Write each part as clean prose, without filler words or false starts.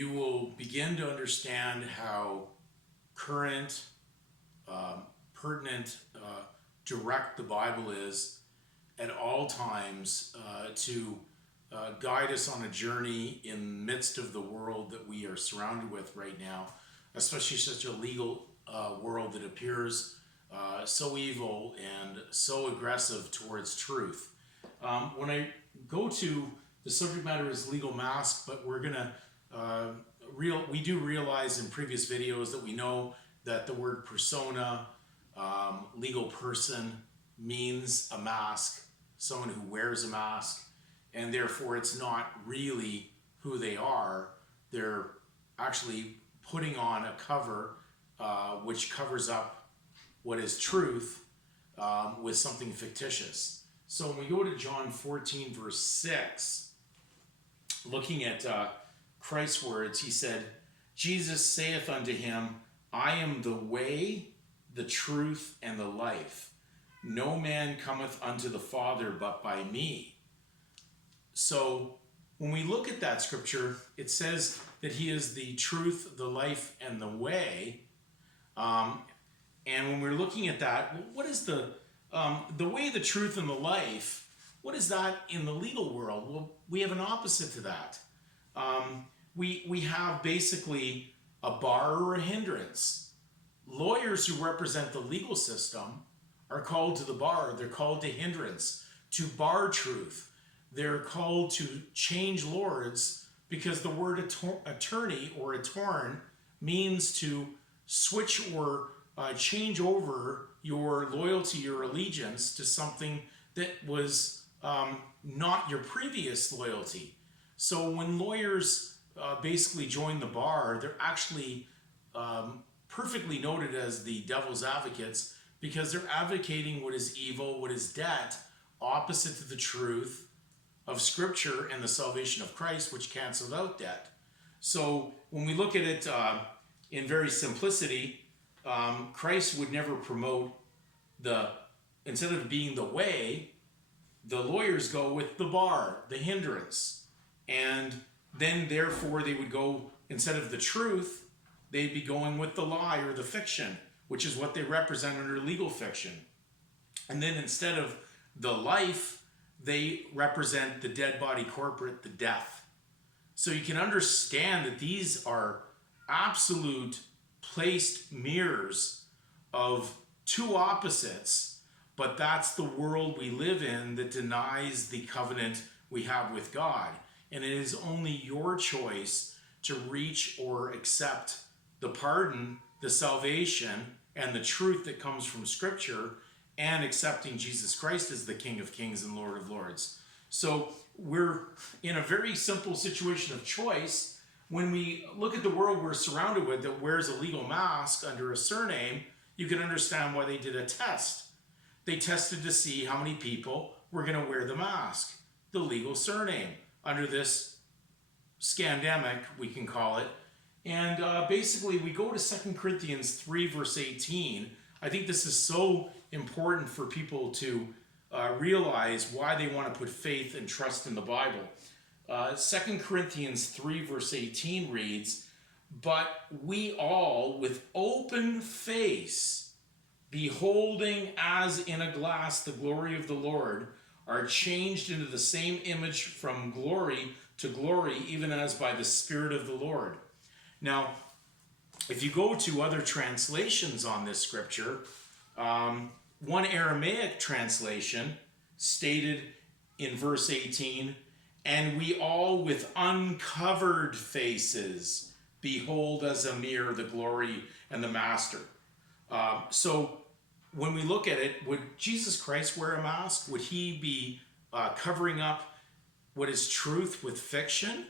you will begin to understand how current, pertinent, direct the Bible is at all times to guide us on a journey in the midst of the world that we are surrounded with right now, especially such a legal world that appears so evil and so aggressive towards truth. When I go to the subject matter is legal mask, but we're gonna we do realize in previous videos that we know that the word persona, legal person, means a mask, someone who wears a mask, and therefore it's not really who they are. They're actually putting on a cover which covers up what is truth with something fictitious. So when we go to John 14 verse 6, looking at Christ's words, he said, Jesus saith unto him, I am the way, the truth, and the life. No man cometh unto the Father but by me. So when we look at that scripture, it says that he is the truth, the life, and the way. And when we're looking at that, what is the way, the truth, and the life? What is that in the legal world? Well, we have an opposite to that. We have basically a bar or a hindrance. Lawyers who represent the legal system are called to the bar. They're called to hindrance, to bar truth. They're called to change lords, because the word attorney or attorn means to switch or change over your loyalty or allegiance to something that was not your previous loyalty. So when lawyers basically join the bar, they're actually perfectly noted as the devil's advocates, because they're advocating what is evil, what is debt, opposite to the truth of Scripture and the salvation of Christ, which cancels out debt. So when we look at it in very simplicity, Christ would never promote instead of being the way, the lawyers go with the bar, the hindrance. And then therefore they would go, instead of the truth, they'd be going with the lie or the fiction, which is what they represent under legal fiction. And then instead of the life, they represent the dead body corporate, the death. So you can understand that these are absolute placed mirrors of two opposites, but that's the world we live in that denies the covenant we have with God. And it is only your choice to reach or accept the pardon, the salvation, and the truth that comes from Scripture, and accepting Jesus Christ as the King of Kings and Lord of Lords. So we're in a very simple situation of choice. When we look at the world we're surrounded with that wears a legal mask under a surname, you can understand why they did a test. They tested to see how many people were going to wear the mask, the legal surname, under this scandemic, we can call it. And basically, we go to 2 Corinthians 3, verse 18. I think this is so important for people to realize why they want to put faith and trust in the Bible. 2 Corinthians 3, verse 18 reads, But we all, with open face, beholding as in a glass the glory of the Lord, are changed into the same image from glory to glory, even as by the Spirit of the Lord. Now, if you go to other translations on this scripture, one Aramaic translation stated in verse 18, And we all with uncovered faces behold as a mirror the glory and the Master. So when we look at it, would Jesus Christ wear a mask? Would he be covering up what is truth with fiction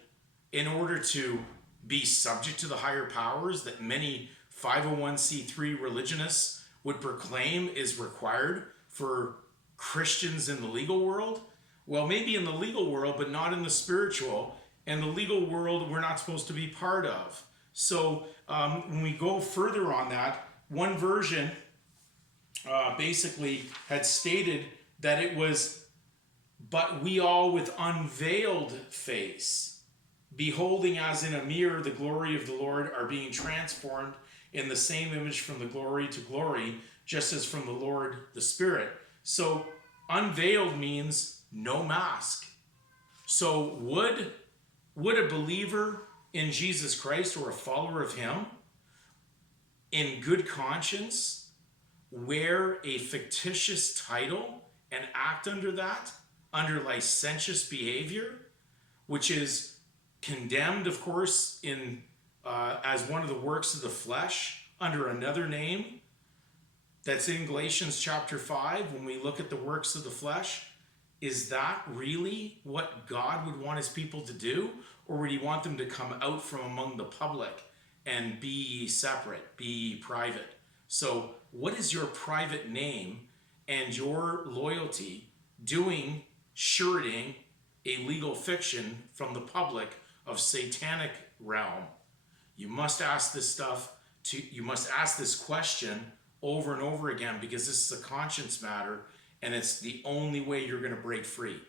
in order to be subject to the higher powers that many 501c3 religionists would proclaim is required for Christians in the legal world? Well, maybe in the legal world, but not in the spiritual. And the legal world we're not supposed to be part of. So when we go further on that, one version basically had stated that it was, but we all with unveiled face. beholding as in a mirror the glory of the Lord, are being transformed in the same image from the glory to glory, just as from the Lord the Spirit. So unveiled means no mask. So would a believer in Jesus Christ or a follower of him in good conscience wear a fictitious title and act under that, under licentious behavior, which is condemned, of course, in as one of the works of the flesh under another name that's in Galatians chapter 5 when we look at the works of the flesh? Is that really what God would want his people to do? Or would he want them to come out from among the public and be separate, be private? So what is your private name and your loyalty doing suretying a legal fiction from the public of satanic realm? You must ask this you must ask this question over and over again, because this is a conscience matter, and it's the only way you're going to break free.